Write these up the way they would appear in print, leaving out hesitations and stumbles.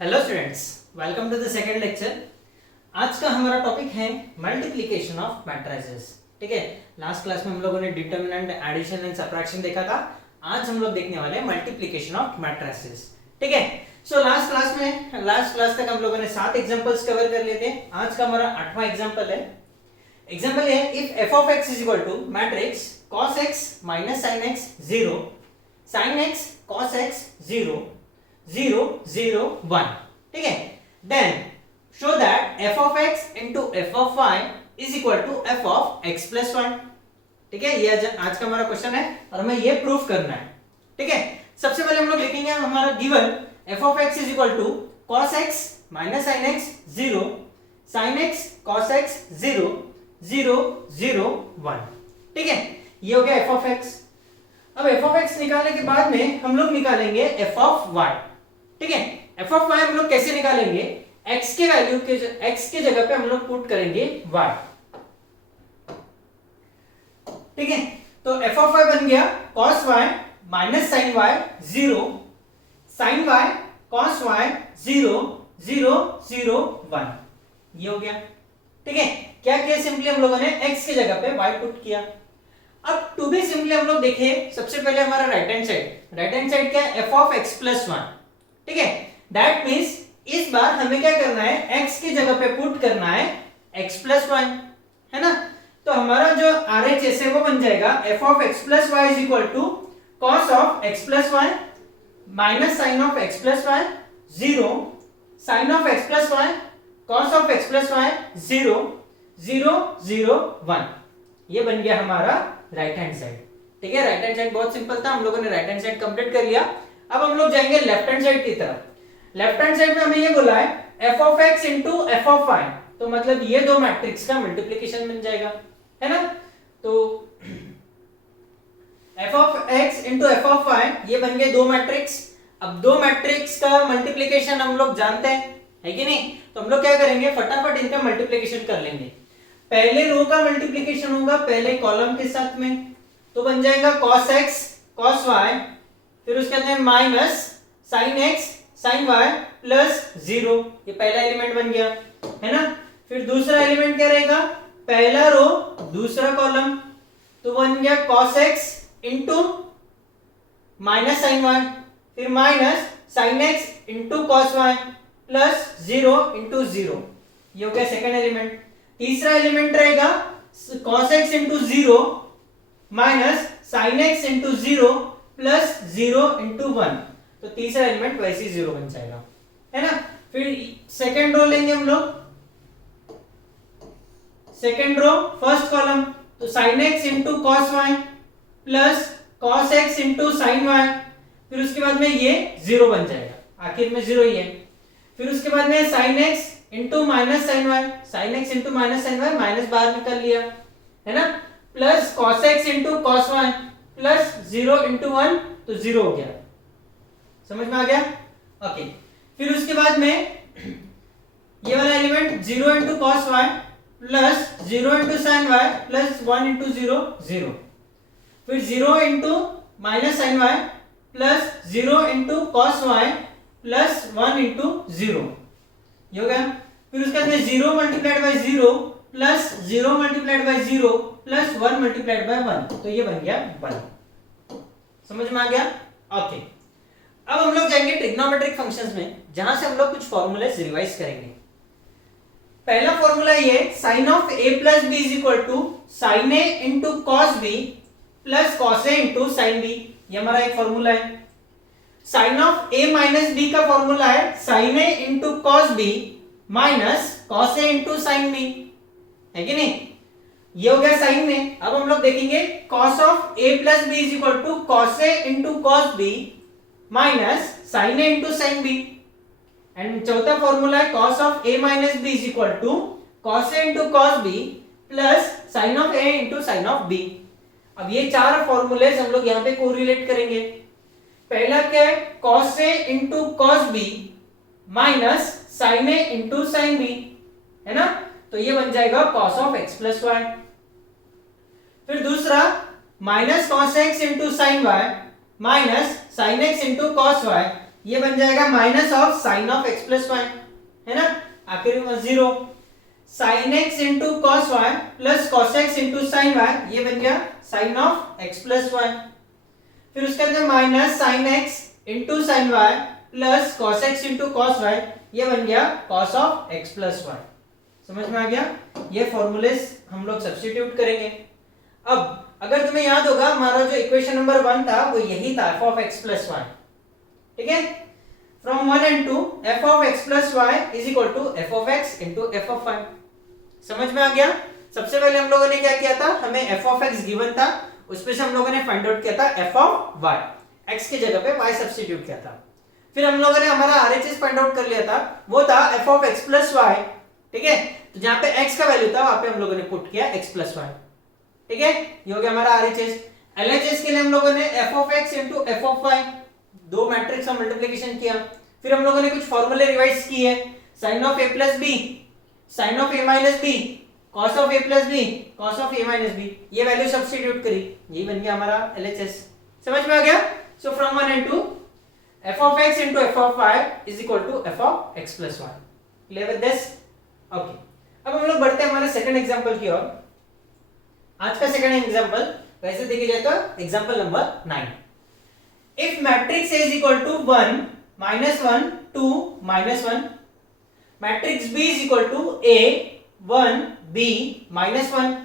Hello students, welcome to the second lecture. आज का हमारा टॉपिक है मल्टीप्लिकेशन ऑफ मैट्रिसेस। ठीक है, लास्ट क्लास में हम लोगों ने डिटरमिनेंट, एडिशन एंड सबट्रैक्शन देखा था। आज हम लोग देखने वाले हैं मल्टीप्लिकेशन ऑफ मैट्रिसेस। ठीक है, सो लास्ट क्लास तक हम लोगों ने 7 एग्जांपल्स कवर कर लिए थे। आज का हमारा 8वां एग्जांपल है। एग्जांपल है if f of x is equal to matrix cos x minus sin x 0, sin x cos x 0, 0 0 1। ठीक है, then show that f of x into f of y is equal to f of x plus 1। ठीक है, ये आज का हमारा question है और हमें ये प्रूफ करना है। ठीक है, सबसे पहले हम लोग लिखेंगे हमारा given f of x is equal to cos x minus sin x 0, sin x cos x 0, 0 0 1। ठीक है, ये हो गया f of x। अब f of x निकालने के बाद में हम लोग निकालेंगे f of y। ठीक है, f of y हम लोग कैसे निकालेंगे? x के वैल्यू के x के जगह पे हम लोग पुट करेंगे y। ठीक है, तो f of y बन गया cos y minus sin y 0, sin y cos y 0, 0 0 1। ये हो गया। ठीक है, क्या किया? सिंपली हम लोगों ने x की जगह पे y पुट किया। अब टू बी सिंपली हम लोग देखें, सबसे पहले हमारा राइट हैंड साइड क्या है? f of x plus 1। ठीक है, दैट मींस इस बार हमें क्या करना है? x की जगह पे पुट करना है x plus 1, है ना? तो हमारा जो RHS है वो बन जाएगा f of x plus y is equal to cos of x plus 1 minus sin of x plus y 0, sin of x plus y cos of x plus y 0, 0 0 1। ये बन गया हमारा राइट हैंड साइड। ठीक है, right hand side बहुत simple था, हम लोगों ने राइट हैंड साइड कंप्लीट कर लिया। अब हम लोग जाएंगे लेफ्ट हैंड साइड की तरफ। लेफ्ट हैंड साइड में हमें ये बोला है f of x into f of y, तो मतलब ये दो मैट्रिक्स का मल्टीप्लिकेशन बन जाएगा, है ना? तो f of x into f of y ये बन गए दो मैट्रिक्स। अब दो मैट्रिक्स का मल्टीप्लिकेशन हम लोग जानते हैं, है कि नहीं? तो हम लोग क्या करेंगे? फटाफट इनका मल्टीप्लिकेशन कर लेंगे। पहले रो का मल्टीप्लिकेशन होगा पहले कॉलम के साथ में, तो बन जाएगा cos x cos y, फिर उसके बाद में minus sin x sin y plus 0। ये पहला एलिमेंट बन गया, है ना? फिर दूसरा एलिमेंट क्या रहेगा? पहला रो दूसरा कॉलम, तो बन गया cos x into minus sin y, फिर minus sin x into cos y plus 0 into 0। ये हो गया सेकेंड एलिमेंट। तीसरा एलिमेंट रहेगा cos x into 0 minus sin x into 0 plus 0 into 1। तो तीसरा एलिमेंट वैसे ही 0 बन जाएगा, है ना? फिर सेकेंड रो लेंगे हम लोग। सेकेंड रो फर्स्ट कॉलम, तो sin x into cos y plus cos x into sin y, फिर उसके बाद में ये 0 बन जाएगा, आखिर में 0 ही है। फिर उसके बाद में sin x into minus sin y, sin x into minus sin y, minus बाहर निकाल लिया, है ना? Plus cos x into cos y plus 0 into 1, तो 0 हो गया। समझ में आ गया? ओके। फिर उसके बाद में ये वाला element 0 into cos y plus 0 into sin y plus 1 into 0 0, फिर 0 into minus sin y plus 0 into cos y plus 1 into 0। ये हो गया। फिर उसके बाद में 0 multiplied by 0 plus 0 multiplied by 0 plus 1 multiplied by 1, तो ये बन गया 1। समझ में आ गया? ओके। अब हम लोग जाएंगे ट्रिग्नोमेट्रिक फंक्शंस में, जहां से हम लोग कुछ फॉर्मूलेस रिवाइज करेंगे। पहला फॉर्मूला ये sin of a plus b is equal to sin a into cos b plus cos a into sin b। ये हमारा एक फॉर्मूला है। sin of a minus b का फॉर्मूला है sin a into cos b minus cos a into sin b, है कि नहीं? ये हो गया साइन में। अब हम लोग देखेंगे cos of a plus b is equal to cos a into cos b minus sin a into sin b। And चौथा फॉर्मूला है cos of a minus b is equal to cos a into cos b plus sin of a into sin of b। अब ये चार formulas हम लोग यहाँ पे correlate करेंगे। पहला क्या है? cos a into cos b minus sin a into sin b, है ना? तो ये बन जाएगा cos of x plus y। फिर दूसरा minus cos x into sin y minus sin x into cos y ये बन जाएगा minus of sine of x plus y, है ना, आखिर में 0। Sine x into cos y plus cos x into sine y, ये बन गया sine of x plus y. फिर उसके अंदर minus sine x into sine y plus cos x into cos y, ये बन गया cos of x plus y. समझ में आ गया? ये फॉर्मूलेस हम लोग सब्स्टिट्यूट करेंगे। अब अगर तुम्हें याद होगा हमारा जो इक्वेशन नंबर 1 था वो यही था, f of x plus y, ठीक है। From 1 and 2 f of x plus y is equal to f of x into f of y। समझ में आ गया? सबसे पहले हम लोगों ने क्या किया था, हमें f ऑफ x गिवन था, उसमें से हम लोगों ने फाइंड आउट किया था f ऑफ y, x की जगह पे y सब्स्टिट्यूट किया था। फिर हम लोगों ने हमारा RHS फाइंड आउट कर लिया था, वो था f of x plus y, ठीक है। तो जहां पे x का वैल्यू था वहां पे हम लोगों ने पुट किया x प्लस वाई, ठीक है। ये हो गया हमारा RHS। LHS के लिए हम लोगों ने f of x into f of y, दो मैट्रिक्स का मल्टीप्लिकेशन किया। फिर हम लोगों ने कुछ फॉर्मूले रिवाइज किए, sine of a plus b, sine of a minus b, cos of a plus b, cos of a minus b, ये वैल्यू सब्स्टिट्यूट करी, यही बन गया हमारा LHS। समझ में आ गया? So from 1 and 2 f of x into f of y is equal to f of x plus y। Clear with this? Okay, अब हम लोग बढ़ते हैं हमारे सेकंड एग्जांपल की ओर। आज का सेकंड एग्जांपल वैसे देखिए जाए तो example number 9। If matrix A is equal to 1 minus 1 2 minus 1, matrix B is equal to A 1 B minus 1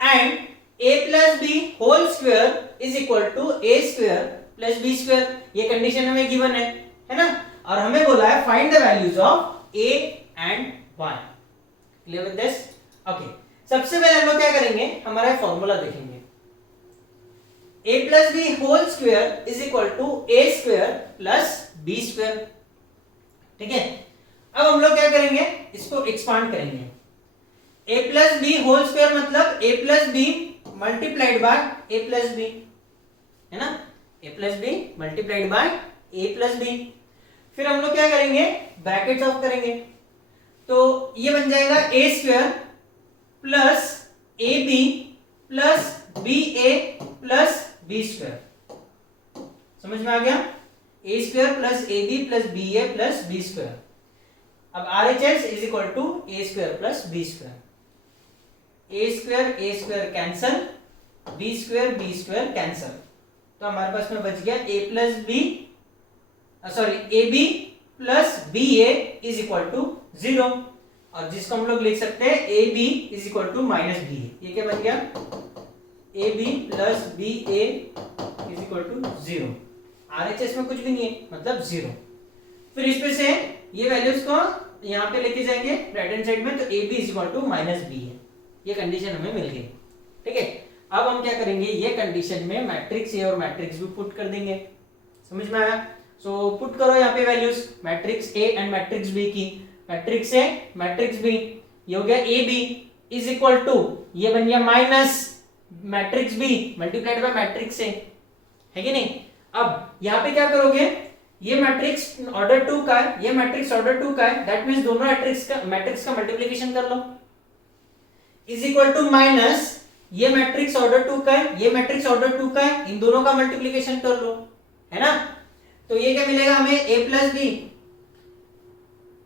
and A plus B whole square is equal to A square plus B square, ये condition हमें given है ना, और हमें बोला है find the values of A and Y। Clear with this? Okay, सबसे पहले हम लोग क्या करेंगे, हमारा फॉर्मूला देखेंगे, a plus b whole square is equal to a square plus b square, ठीक है। अब हम लोग क्या करेंगे, इसको एक्सपांड करेंगे। a plus b whole square मतलब a plus b multiplied by a plus b, है ना, a plus b multiplied by a plus b. फिर हम लोग क्या करेंगे, ब्रैकेट्स ऑफ करेंगे, तो ये बन जाएगा a square plus A B plus B A plus B square. समझ में आ गया? A square plus A B plus B A plus B square. अब RHS is equal to A square plus B square, A square cancel, B square cancel, तो हमारे पास में बच गया A plus B sorry A B plus B A is equal to 0, और जिसको हम लोग लिख सकते हैं A B is equal to minus B A. ये क्या बन गया, A B plus B A is equal to 0। RHS में कुछ भी नहीं है मतलब 0। फिर इसमें से ये वैल्यूज को यहाँ पे लेके जाएंगे राइट हैंड साइड में, तो A B is equal to minus B है, ये कंडीशन हमें मिल गई, ठीक है। अब हम क्या करेंगे, ये कंडीशन में मैट्रिक्स ए और मैट्रिक्स बी पुट कर देंगे। समझ में आया? सो पुट करो यहाँ पे values matrix A and matrix B की। मैट्रिक्स ए मैट्रिक्स बी, ये हो गया A B is equal to, ये बन गया minus matrix B multiplied by matrix A, है कि नहीं। अब यहाँ पे क्या करोगे, ये मैट्रिक्स ऑर्डर 2 का है, ये मैट्रिक्स ऑर्डर 2 का है, दैट मींस दोनों मैट्रिक्स का मल्टीप्लिकेशन कर लो, इज इक्वल टू माइनस ये मैट्रिक्स ऑर्डर 2 का है, ये मैट्रिक्स ऑर्डर 2 का है, इन दोनों का मल्टीप्लिकेशन कर लो, है ना। तो ये क्या मिलेगा हमें, a plus b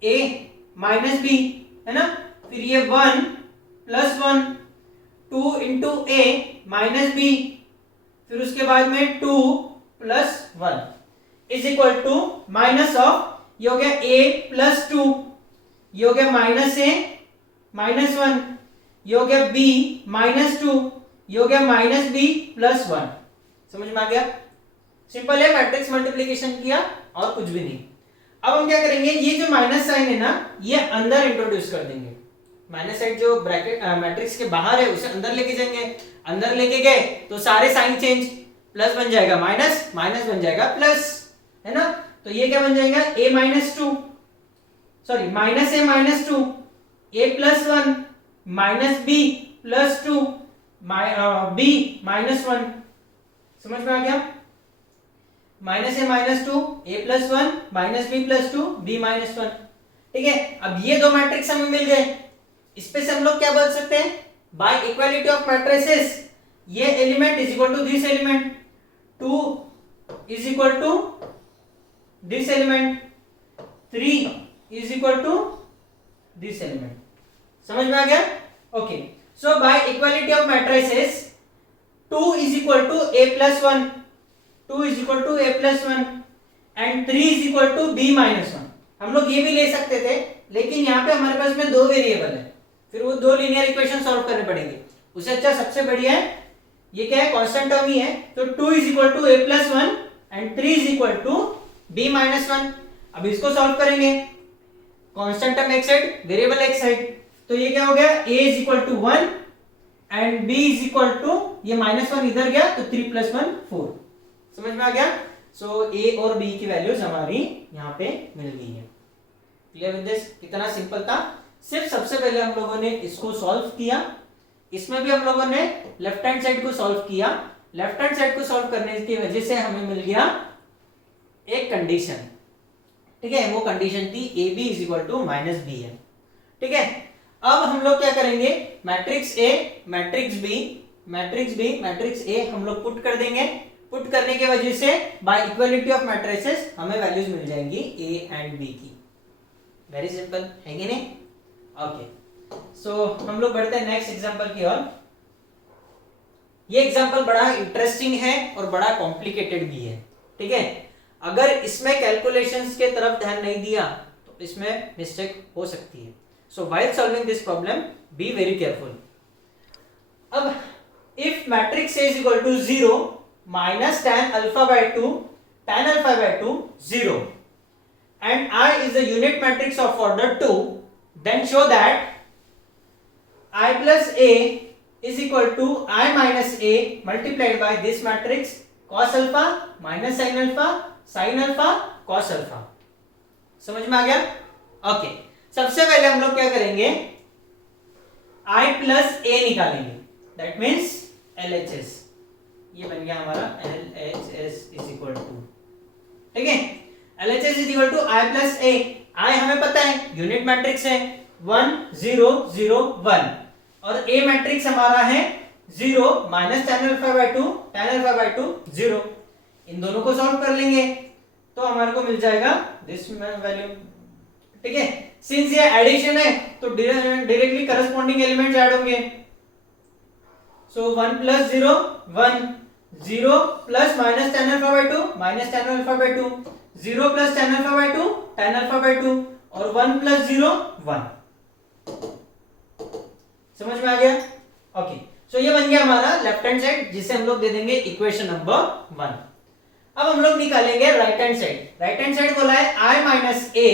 a minus B, है ना। फिर ये 1 plus 1 2 into a minus b, फिर उसके बाद में 2 plus 1 is equal to minus of, ये हो गया a प्लस 2, ये हो गया माइनस a माइनस 1, ये हो गया b माइनस 2, ये हो गया माइनस b प्लस 1। समझ में आ गया? सिंपल है, मैट्रिक्स मल्टीप्लिकेशन किया और कुछ भी नहीं। अब हम क्या करेंगे, ये जो माइनस साइन है ना, ये अंदर इंट्रोड्यूस कर देंगे। माइनस साइन जो ब्रैकेट मैट्रिक्स के बाहर है उसे अंदर लेके जाएंगे, अंदर लेके गए तो सारे साइन चेंज, प्लस बन जाएगा माइनस, माइनस बन जाएगा प्लस, है ना। तो ये क्या बन जाएगा, a minus 2 sorry minus a minus 2, a plus 1 minus b plus 2 b minus 1। समझ में आ गया? Minus A minus 2, A plus 1 minus B plus 2 B minus 1, ठीक है। अब ये दो मैट्रिक्स हमें मिल गए, इस पे से हम लोग क्या बोल सकते हैं, बाय इक्वालिटी ऑफ मैट्रिसेस ये element is equal to this element, 2 is equal to this element, 3 is equal to this element. समझ में आ गया? Okay, so by equality of matrices 2 is equal to a plus 1, 2 is equal to a plus 1 and 3 is equal to b minus 1। हम लोग ये भी ले सकते थे, लेकिन यहाँ पे हमारे पास में 2 वेरिएबल है, फिर वो 2 लीनियर इक्वेशन सॉल्व करने पड़ेंगे। उससे अच्छा सबसे बढ़िया है ये क्या है, कांस्टेंट टर्म ही है, तो 2 is equal to a plus 1 and 3 is equal to b minus 1। अब इसको सॉल्व करेंगे, कांस्टेंट टर्म एक साइड, वेरिएबल एक साइड, तो ये क्या हो गया, a is equal to 1 and b is equal to, ये माइनस 1 इधर गया तो 3 प्लस 1 4। समझ में आ गया? सो a और b की वैल्यूज हमारी यहाँ पे मिल गई है। Clear with this? कितना सिंपल था। सिर्फ सबसे पहले हम लोगों ने इसको सॉल्व किया, इसमें भी हम लोगों ने लेफ्ट हैंड साइड को सॉल्व किया। लेफ्ट हैंड साइड को सॉल्व करने की वजह से हमें मिल गया एक कंडीशन, ठीक है, वो कंडीशन थी A B is equal to minus B है। ठीक है, अब हम लोग क्या करेंगे, matrix A, matrix B, matrix B, matrix A हम लोग पुट कर देंगे। पुट करने की वजह से बाय इक्वालिटी ऑफ मैट्रिसेस हमें वैल्यूज मिल जाएंगी ए एंड बी की। वेरी सिंपल है कि नहीं? ओके, सो हम लोग बढ़ते हैं नेक्स्ट एग्जांपल की ओर। ये एग्जांपल बड़ा इंटरेस्टिंग है और बड़ा कॉम्प्लिकेटेड भी है। ठीक है, अगर इसमें कैलकुलेशंस के तरफ ध्यान नहीं दिया तो इसमें मिस्टेक हो सकती है। So while solving this problem be very careful. अब if matrix A is equal to 0 minus tan alpha by 2, tan alpha by 2 0 and I is the unit matrix of order 2, then show that I plus A is equal to I minus A multiplied by this matrix cos alpha minus sin alpha sin alpha cos alpha। समझ में आ गया? Okay, सबसे पहले हम लोग क्या करेंगे, I plus A निकालेंगे, that means LHS। ये बन गया हमारा LHS is equal to, ठीक है, LHS is equal to I plus A। I हमें पता है यूनिट मैट्रिक्स है 1 0 0 1 और A मैट्रिक्स हमारा है 0 minus tan alpha by 2 tan alpha by 2 0। इन दोनों को सॉल्व कर लेंगे तो हमारे को मिल जाएगा दिस वैल्यू। ठीक है, सिंस ये एडिशन है तो डायरेक्टली करस्पॉन्डिंग एलिमेंट्स ऐड होंगे। सो 1 plus 0 1, 0 plus minus tan alpha by 2 minus tan alpha by 2, 0 plus tan alpha by 2 tan alpha by 2 और 1 प्लस 0 1। समझ में आ गया? ओके, सो ये बन गया हमारा लेफ्ट हैंड साइड, जिसे हम लोग दे देंगे इक्वेशन नंबर 1। अब हम लोग निकालेंगे right hand side. Right hand side बोला है I minus A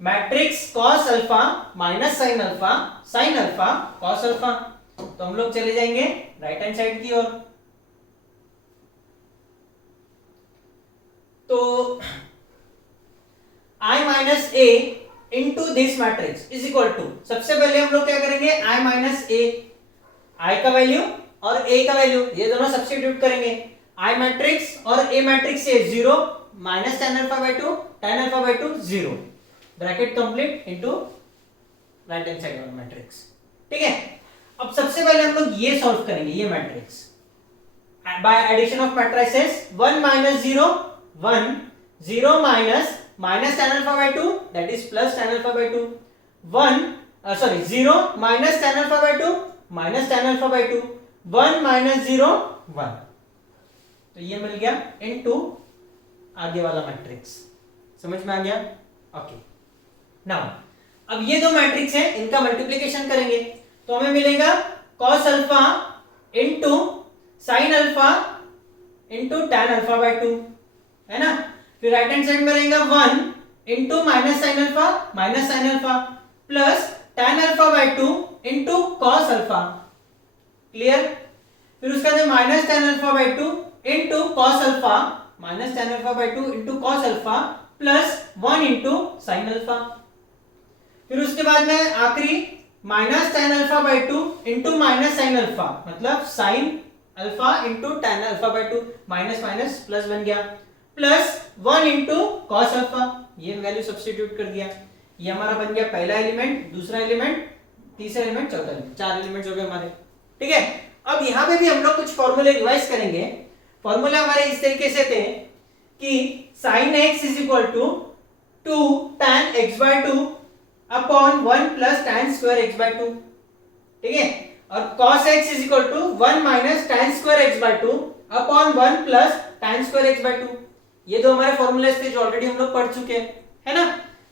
matrix cos alpha minus sin alpha cos alpha. तो हम लोग चले जाएंगे राइट हैंड साइड की ओर। तो I minus A into this matrix is equal to, सबसे पहले हम लोग क्या करेंगे, I माइनस A, I का वैल्यू और A का वैल्यू ये दोनों सब्स्टिट्यूट करेंगे। I मैट्रिक्स और A मैट्रिक्स से 0 minus tan alpha by 2 tan alpha by 2 0, bracket complete into right hand side वाला मैट्रिक्स। ठीक है, अब सबसे पहले हम लोग ये सॉल्व करेंगे, ये matrix by addition of matrices 1 minus 0 1 0 minus minus tan alpha by 2 that is plus tan alpha by 2 1 sorry 0 minus tan alpha by 2 minus tan alpha by 2 1 minus 0 1। तो ये मिल गया इनटू आगे वाला मैट्रिक्स। समझ में आ गया? ओके, नाउ अब ये दो मैट्रिक्स हैं, इनका मल्टीप्लिकेशन करेंगे तो हमें मिलेगा cos alpha into sin alpha into tan alpha by 2, है ना। फिर राइट हैंड साइड में रहेगा 1 into minus sin alpha plus tan alpha by 2 into cos alpha. Clear? फिर उसका जो minus tan alpha by 2 into cos alpha minus tan alpha by 2 into cos alpha plus 1 into sin alpha. फिर उसके बाद में आखिरी minus tan alpha by 2 into minus sin alpha, मतलब sin alpha into tan alpha by 2, minus minus plus बन गया, plus 1 into cos alpha. ये value substitute कर दिया, ये हमारा बन गया पहला एलिमेंट, दूसरा एलिमेंट, तीसरा एलिमेंट, चौथा एलिमेंट, 4 एलिमेंट्स हो गए हमारे। ठीक है, अब यहां पे भी हम लोग कुछ फॉर्मूले रिवाइज करेंगे। फॉर्मूले हमारे इस तरीके से थे कि sin x is equal to 2 tan x by 2 upon 1 plus tan square x by 2, ठीक है, और cos x is equal to 1 minus tan square x by 2 upon 1 plus tan square x by 2। ये दो हमारे फॉर्मूले थे जो ऑलरेडी हम लोग पढ़ चुके हैं, है ना।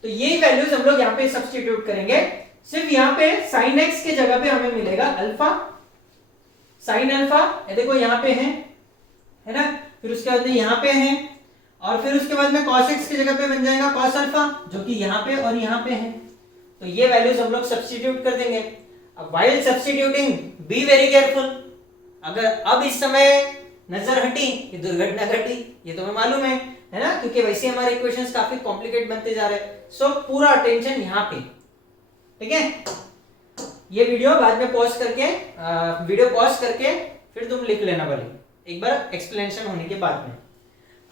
तो ये वैल्यूज हम लोग यहाँ पे सब्स्टिट्यूट करेंगे। सिर्फ यहाँ पे sin x के जगह पे हमें मिलेगा अल्फा, sin अल्फा, ये देखो यहाँ पे है ना, फिर उसके बाद में यहाँ पे है, और फिर उसके बाद में cos x की जगह पे बन जाएगा cos अल्फा, जो कि यहाँ पे और यहाँ पे है। तो ये वैल्यूज हम लोग सब्स्टिट्यूट कर देंगे। अब while substituting B very careful. अगर अब इस समय नजर हटी ये दुर्घटना घटी, ये तुम्हें मालूम है ना, क्योंकि वैसे हमारे इक्वेशंस काफी कॉम्प्लिकेट बनते जा रहे हैं। सो पूरा अटेंशन यहाँ पे, ठीक है। ये वीडियो बाद में पॉज करके वीडियो पॉज करके फिर तुम लिख लेना भले एक बार एक्सप्लेनेशन होने के बाद में।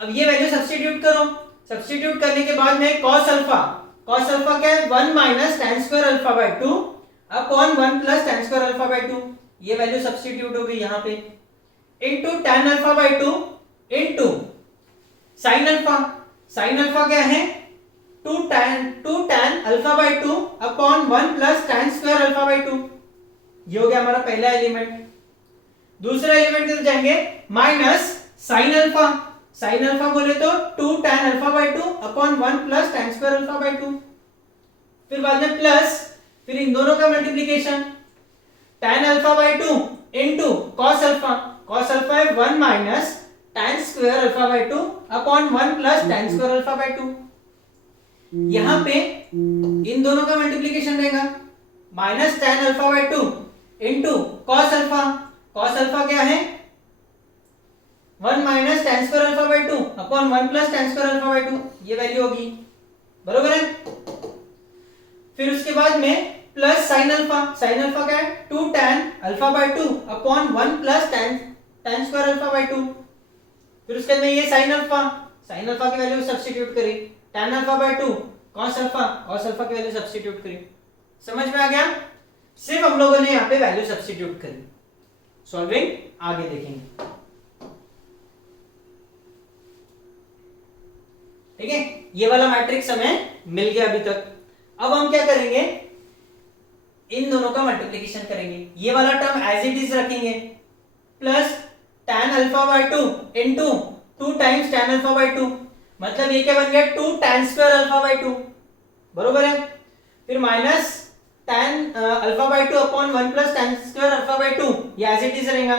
अब ये वैल्यू सब्स्टिट्यूट करो। सब्स्टिट्यूट करने के बाद में cos अल्फा क्या है 1 minus tan square alpha by 2 upon 1 plus tan square alpha by 2, ये वैल्यू सब्स्टिट्यूट हो गई यहाँ पे, into tan alpha by 2 into sin alpha क्या है 2 tan alpha by 2 upon 1 plus tan square alpha by 2, ये हो गया हमारा पहला एलिमेंट। दूसरा एलिमेंट की तरफ जाएंगे माइनस sin अल्फा बोले तो 2 tan alpha by 2 upon 1 plus tan square alpha by 2, फिर बाद में प्लस, फिर इन दोनों का multiplication tan alpha by 2 into cos alpha है 1 minus tan square alpha by 2 upon 1 plus tan square alpha by 2। यहां पे इन दोनों का मल्टीप्लिकेशन रहेगा minus tan alpha by 2 into cos alpha क्या है 1 minus tan square alpha by 2 upon 1 plus tan square alpha by 2, ये value होगी, बरोबर है। फिर उसके बाद में प्लस sin अल्फा क्या है 2 tan alpha by 2 upon 1 plus tan square alpha by 2, फिर उसके बाद में ये sin अल्फा की वैल्यू सब्स्टिट्यूट करी, tan alpha by 2 cos alpha की वैल्यू सब्स्टिट्यूट करी। समझ में आ गया? सिर्फ हम लोगों ने यहाँ पे वैल्यू सब्स्टिट्यूट करी। सॉल्विंग आगे देखेंगे, ठीक है। ये वाला मैट्रिक्स हमें मिल गया अभी तक। अब हम क्या करेंगे, इन दोनों का मल्टीप्लिकेशन करेंगे। ये वाला टर्म एज इट इज रखेंगे, plus tan alpha by 2 into 2 times tan alpha by 2, मतलब ये क्या बन गया 2 tan स्क्वायर अल्फा बाय 2, बरोबर है। फिर minus tan alpha by 2 upon 1 plus tan square alpha by 2, ये एज इट इज रहेगा,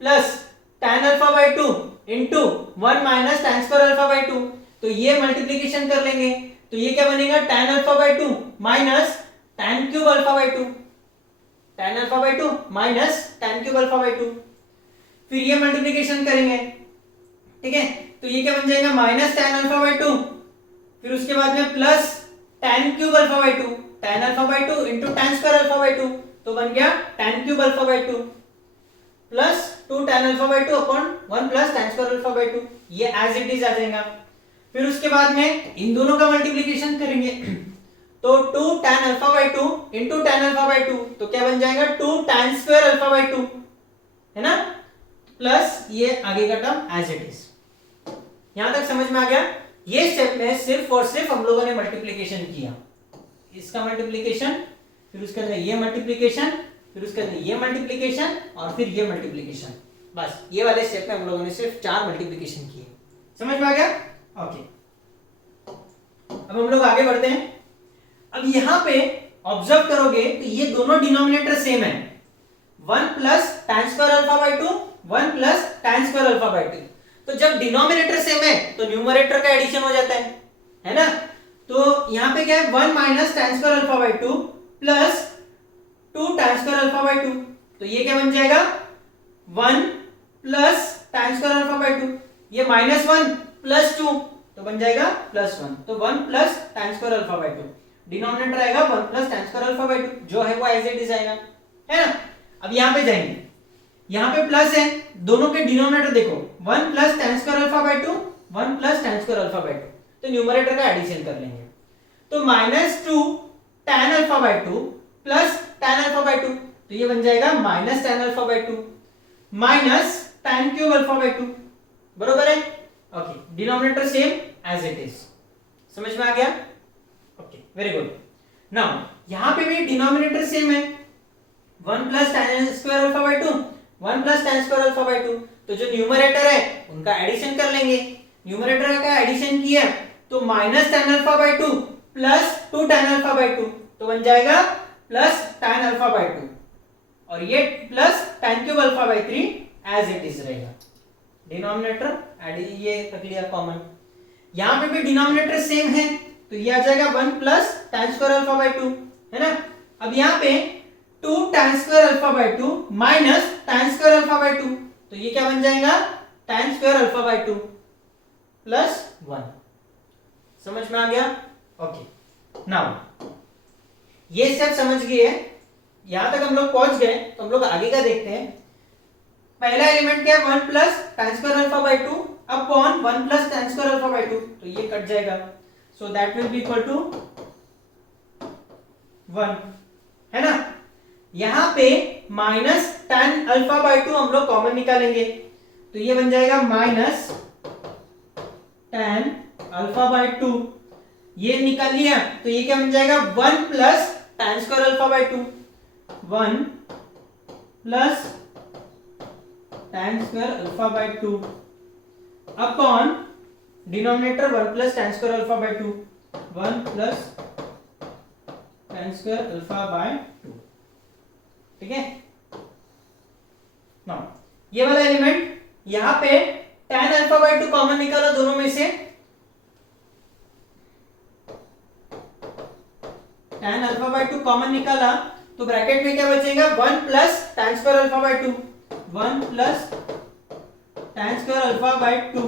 plus tan alpha by 2 into 1 minus tan square alpha by 2, तो ये मल्टीप्लिकेशन कर लेंगे, तो ये क्या बनेगा tan alpha by 2 minus tan cube alpha by 2, tan alpha by 2 minus tan cube alpha by 2, फिर ये मल्टीप्लिकेशन करेंगे, ठीक है, तो ये क्या बन जाएगा माइनस tan अल्फा बाय 2, फिर उसके बाद में plus tan cube alpha by 2, tan alpha by 2 into tan square alpha by 2, तो बन गया tan cube alpha by 2 plus 2 tan alpha by 2 upon 1 plus tan square alpha by 2, ये as it is आ जाएगा। फिर उसके बाद में इन दोनों का मल्टीप्लिकेशन करेंगे, तो 2 tan alpha by 2 into tan alpha by 2, तो क्या बन जाएगा 2 tan स्क्वायर अल्फा बाय 2, है ना, प्लस ये आगे का टर्म एज इट इज। यहां तक समझ में आ गया? ये स्टेप में सिर्फ और सिर्फ हम लोगों ने मल्टीप्लिकेशन किया, इसका मल्टीप्लिकेशन, फिर उसके अंदर ये मल्टीप्लिकेशन, फिर उसके अंदर ये मल्टीप्लिकेशन, और फिर ये मल्टीप्लिकेशन, बस ये वाले स्टेप में हम लोगों ने सिर्फ 4 मल्टीप्लिकेशन किए। समझ में आ गया? ओके, अब हम लोग आगे बढ़ते हैं। अब यहां पे ऑब्जर्व करोगे तो ये दोनों डिनोमिनेटर सेम है, 1 plus tan square alpha by 2 1 plus tan square alpha by 2, तो जब डिनोमिनेटर सेम है तो न्यूमरेटर का एडिशन हो जाता है ना। तो यहां पे क्या है 1 minus tan square alpha by 2 plus 2 tan square alpha by 2, तो ये क्या बन जाएगा 1 plus tan square alpha by 2, ये माइनस 1 प्लस 2, तो बन जाएगा प्लस 1, तो 1 plus tan square alpha by 2, denominator आएगा 1 plus tan square alpha by 2, जो है वो एज इट इज आएगा, है ना। अब यहां पे जाएंगे, यहां पे प्लस है, दोनों के डिनोमिनेटर देखो 1 plus tan square alpha by 2 1 plus tan square alpha by 2, तो न्यूमरेटर का एडिशन कर लेंगे, तो minus 2 tan alpha by 2 plus tan alpha by 2, तो ये बन जाएगा minus tan alpha by 2 minus tan cube alpha by 2, बरोबर है। Okay, denominator same as it is, समझ में आ गया? Okay, very good. नाउ यहां पे भी डिनोमिनेटर सेम है, 1 plus tan square alpha by 2, 1 plus tan square alpha by 2, तो जो न्यूमरेटर है उनका एडिशन कर लेंगे। न्यूमरेटर का एडिशन किया तो minus tan alpha by 2 plus 2 tan alpha by 2, तो बन जाएगा प्लस tan अल्फा बाय 2, और ये plus tan cube alpha by 3 as it is रहेगा। डिनोमिनेटर ये रख लिया कॉमन। यहां पे भी डिनोमिनेटर सेम है, तो ये आ जाएगा 1 plus tan square alpha by 2, है ना। अब यहाँ पे 2 tan square alpha by 2 minus tan square alpha by 2, तो ये क्या बन जाएगा tan square alpha by 2 plus 1। समझ में आ गया? ओके, नाउ ये स्टेप समझ गए, यहां तक हम लोग पहुंच गए, तो हम लोग आगे का देखते हैं। पहला एलिमेंट क्या है, 1 plus tan square alpha by 2 upon 1 plus tan square alpha by 2, तो ये कट जाएगा, so that will be equal to 1, है ना। यहां पे माइनस tan अल्फा बाय 2 हम लोग कॉमन निकालेंगे, तो ये बन जाएगा माइनस tan अल्फा बाय 2, ये निकाल लिया तो ये क्या बन जाएगा 1 plus tan square alpha by 2, 1 plus tan square alpha by 2 upon denominator 1 plus tan square alpha by 2, 1 plus tan square alpha by 2, ठीक है। नाउ ये वाला एलिमेंट, यहां पे tan अल्फा बाय 2 कॉमन निकालो दोनों में से, tan अल्फा बाय 2 कॉमन निकाला तो ब्रैकेट में क्या बचेगा 1 plus tan square alpha by 2, 1 plus tan square alpha by 2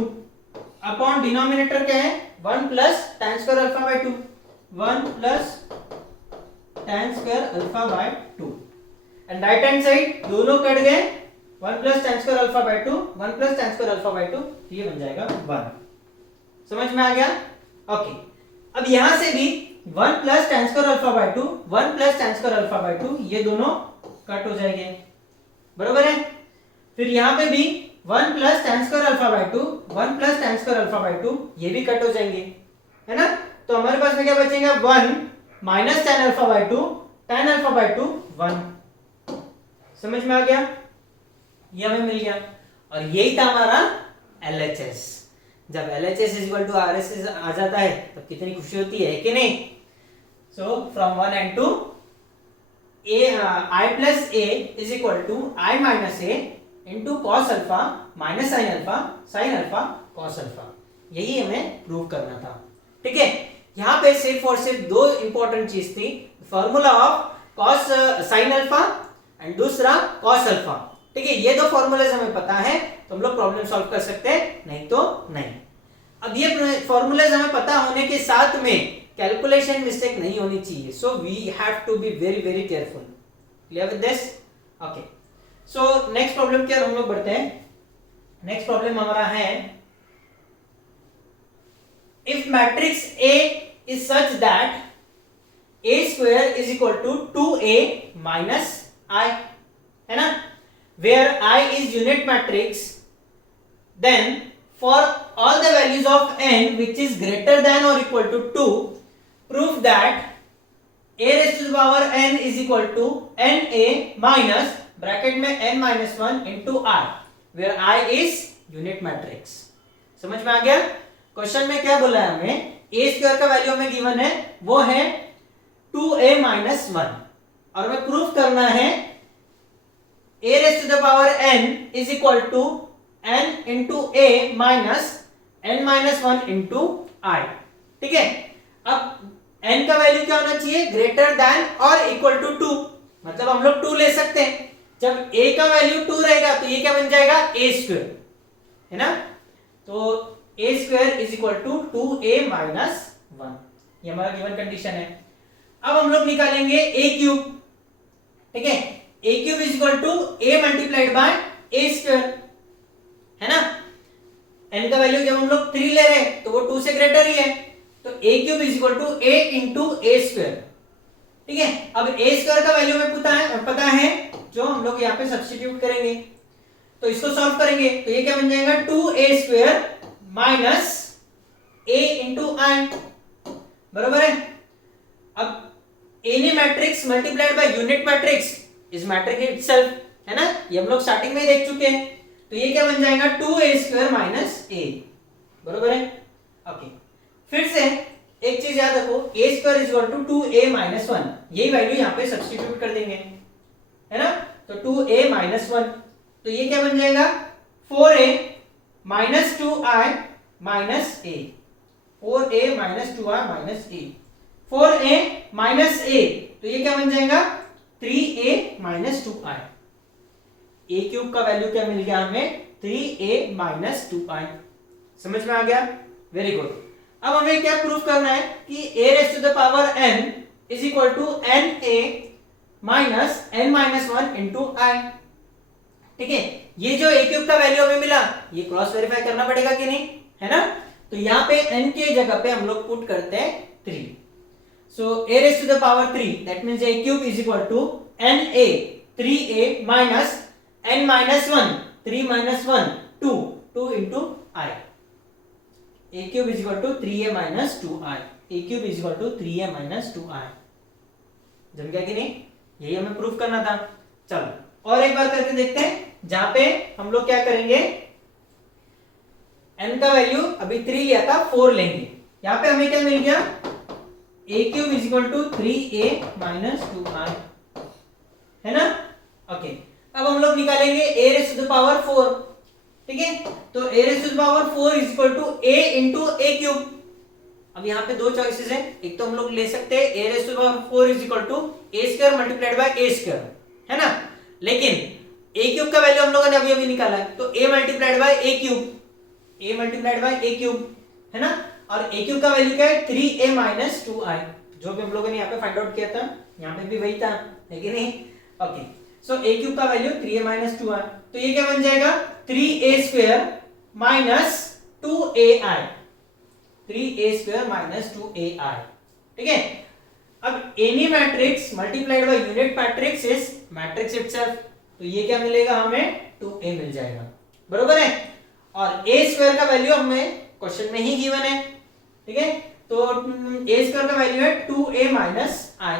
upon denominator क्या है 1 plus tan square alpha by 2, 1 plus tan square alpha by 2, and right hand side दोनों cut गए, 1 plus tan square alpha by 2, 1 plus tan square alpha by 2, तो ये बन जाएगा 1। समझ में आ गया? ओके, अब यहां से भी 1 plus tan square alpha by 2, 1 plus tan square alpha by 2, ये दोनों कट हो जाएंगे, बरोबर है। फिर यहां पे भी 1 plus tan square alpha by 2, 1 plus tan square alpha by 2, ये भी कट हो जाएंगे, है ना। तो हमारे पास में क्या बचेगा 1 minus tan alpha by 2, tan alpha by 2 1। समझ में आ गया? ये हमें मिल गया, और यही था हमारा LHS। जब LHS is equal to RHS आ जाता है तब कितनी खुशी होती है कि नहीं। So from 1 and 2 I plus A is equal to I minus A into cos alpha minus sine alpha, sine alpha cos alpha, यही हमें प्रूव करना था, ठीक है। यहाँ पे सिर्फ और सिर्फ दो इंपॉर्टेंट चीज थी, formula of cos sine alpha and दूसरा कॉस अल्फा, ठीक है। ये दो फॉर्मूलेज हमें पता है तो हम लोग प्रॉब्लम सॉल्व कर सकते हैं, नहीं तो नहीं। अब ये फॉर्मूलेज हमें पता होने के साथ में कैलकुलेशन मिस्टेक नहीं होनी चाहिए, so we have to be very very careful. Clear with this? Okay, so next problem की ओर हम लोग बढ़ते हैं। नेक्स्ट प्रॉब्लम हमारा है, if matrix A is such that A square is equal to 2A minus I, है ना, where I is unit matrix, then for all the values of n which is greater than or equal to 2, prove that A raised to the power n is equal to NA minus bracket में n minus 1 into I, where I is unit matrix। समझ में आ गया? Question में क्या बोला है हमें, A स्क्वायर का वैल्यू हमें गिवन है, वो है 2A minus 1, और हमें प्रूफ करना है A raised to the power n is equal to n into A minus n minus 1 into I, ठीक है। अब n का वैल्यू क्या होना चाहिए, ग्रेटर देन और इक्वल टू 2, मतलब हम लोग 2 ले सकते हैं। जब a का वैल्यू 2 रहेगा तो ये क्या बन जाएगा a स्क्वायर, है ना। तो a square is equal to 2a minus 1, ये हमारा गिवन कंडीशन है। अब हम लोग निकालेंगे a क्यूब, ठीक है। a cube is equal to a multiplied by a square, है ना। n का वैल्यू जब हम लोग 3 ले रहे हैं तो वो 2 से ग्रेटर ही है, तो a cube is equal to a into a square, ठीक है। अब a स्क्वायर का वैल्यू हमें पता है जो हम लोग यहाँ पे सब्स्टिट्यूट करेंगे, तो इसको सॉल्व करेंगे तो ये क्या बन जाएगा 2a स्क्वायर माइनस ए इंटू आई, बरोबर है। अब any matrix multiplied by unit matrix is matrix itself, है ना, ये हम लोग स्टार्टिंग में ही देख चुके हैं। तो ये क्या बन जाएगा 2a² माइनस ए, बरोबर है। ओके, फिर से एक चीज याद रखो, a² is equal to 2a minus 1, यही वैल्यू यहाँ पे सब्स्टिट्यूट कर देंगे, है ना। तो 2a माइनस 1, तो ये क्या बन जाएगा 4a minus 2i minus a, 4a minus 2i minus a, 4a minus a, तो ये क्या बन जाएगा 3a minus 2i। a cube का वैल्यू क्या मिल गया हमें 3a माइनस 2i, समझ में आ गया, वेरी गुड। अब हमें क्या प्रूफ करना है कि a raise to the power n is equal to na minus n minus 1 into I, ठीक है। ये जो a क्यूब का वैल्यू हमें मिला, ये क्रॉस वेरीफाई करना पड़ेगा कि नहीं, है ना। तो यहाँ पे n के जगह पे हम लोग पुट करते हैं 3, so a raise to the power 3 that means a cube is equal to na 3a minus n minus 1 3 minus 1 2 2 into I, a cube is equal to 3a minus 2i, a cube is equal to 3a minus 2i, जम गया कि नहीं, यही हमें proof करना था। चलो और एक बार करके देखते हैं, जहां पे हम लोग क्या करेंगे, n का वैल्यू अभी 3 लिया था, 4 लेंगे, यहाँ पे हमें क्या मिल गया a cube is equal to 3a minus 2i, है ना। ओके, अब हम लोग निकालेंगे a raise to the power 4, ठीक है। तो a raise to the power 4 is equal to a into a cube. अब यहाँ पे दो चॉइसेस हैं, एक तो हम लोग ले सकते हैं a raise to the power 4 is equal to a square multiplied by a square, है ना। लेकिन a क्यूब का वैल्यू हम लोगों ने अभी अभी निकाला है, तो a multiplied by a cube, a multiplied by a cube, है ना। और a क्यूब का वैल्यू क्या है 3a माइनस 2i, जो भी हम लोगों ने यहाँ पे फाइंड आउट किया था, यहाँ पे भी वही था, है कि नहीं। ओके, सो a क्यूब का वैल्यू 3a माइनस 2i, तो ये क्या बन जाएगा 3a square minus 2ai, 3a square minus 2ai, ठीक है। अब any matrix multiplied by unit matrix is matrix itself, तो ये क्या मिलेगा हमें 2a मिल जाएगा, बरोबर है। और a स्क्वायर का वैल्यू हमें क्वेश्चन में ही गिवन है, ठीक है। तो a स्क्वायर का वैल्यू है 2a माइनस i,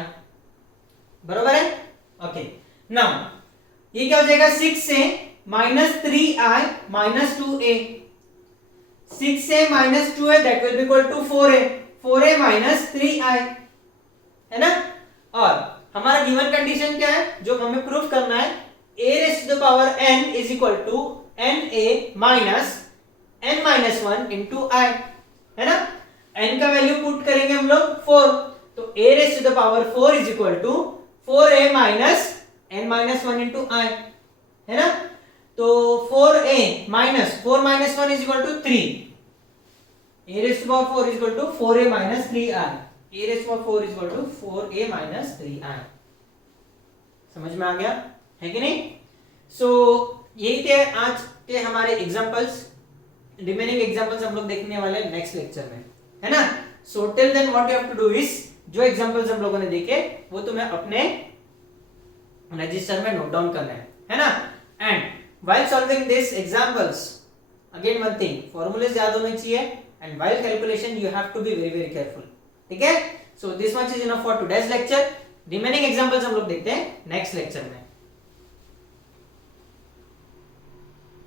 बरोबर है। ओके, नाउ ये क्या हो जाएगा 6 से माइनस 3i माइनस 2a, 6 से minus 2a that will be equal to 4a, 4a minus 3i, है ना। और हमारा गिवन कंडीशन क्या है, जो हमें प्रूफ करना है, a raise to the power n is equal to na minus n minus 1 into i, है ना। n का वैल्यू पुट करेंगे हम लोग 4, तो a raise to the power 4 is equal to 4a minus n minus 1 into i, है ना। तो 4a minus 4 minus 1 is equal to 3, a raise to power 4 is equal to 4a minus 3i, a raise to power 4 is equal to 4a minus 3i, समझ में आ गया, है कि नहीं। सो यही थे आज के हमारे एग्जांपल्स, रिमेनिंग एग्जांपल्स हम लोग देखने वाले हैं नेक्स्ट लेक्चर में, है ना। So till then what you have to do is, जो एग्जांपल्स हम लोगों ने देखे वो तुम्हें अपने रजिस्टर में नोट डाउन करना है ना। And while solving these examples, again one thing, formulas याद होने चाहिए, and while calculation you have to be very very careful, ठीक है। so this much is enough for today's lecture, remaining examples हम लोग देखते हैं next lecture में।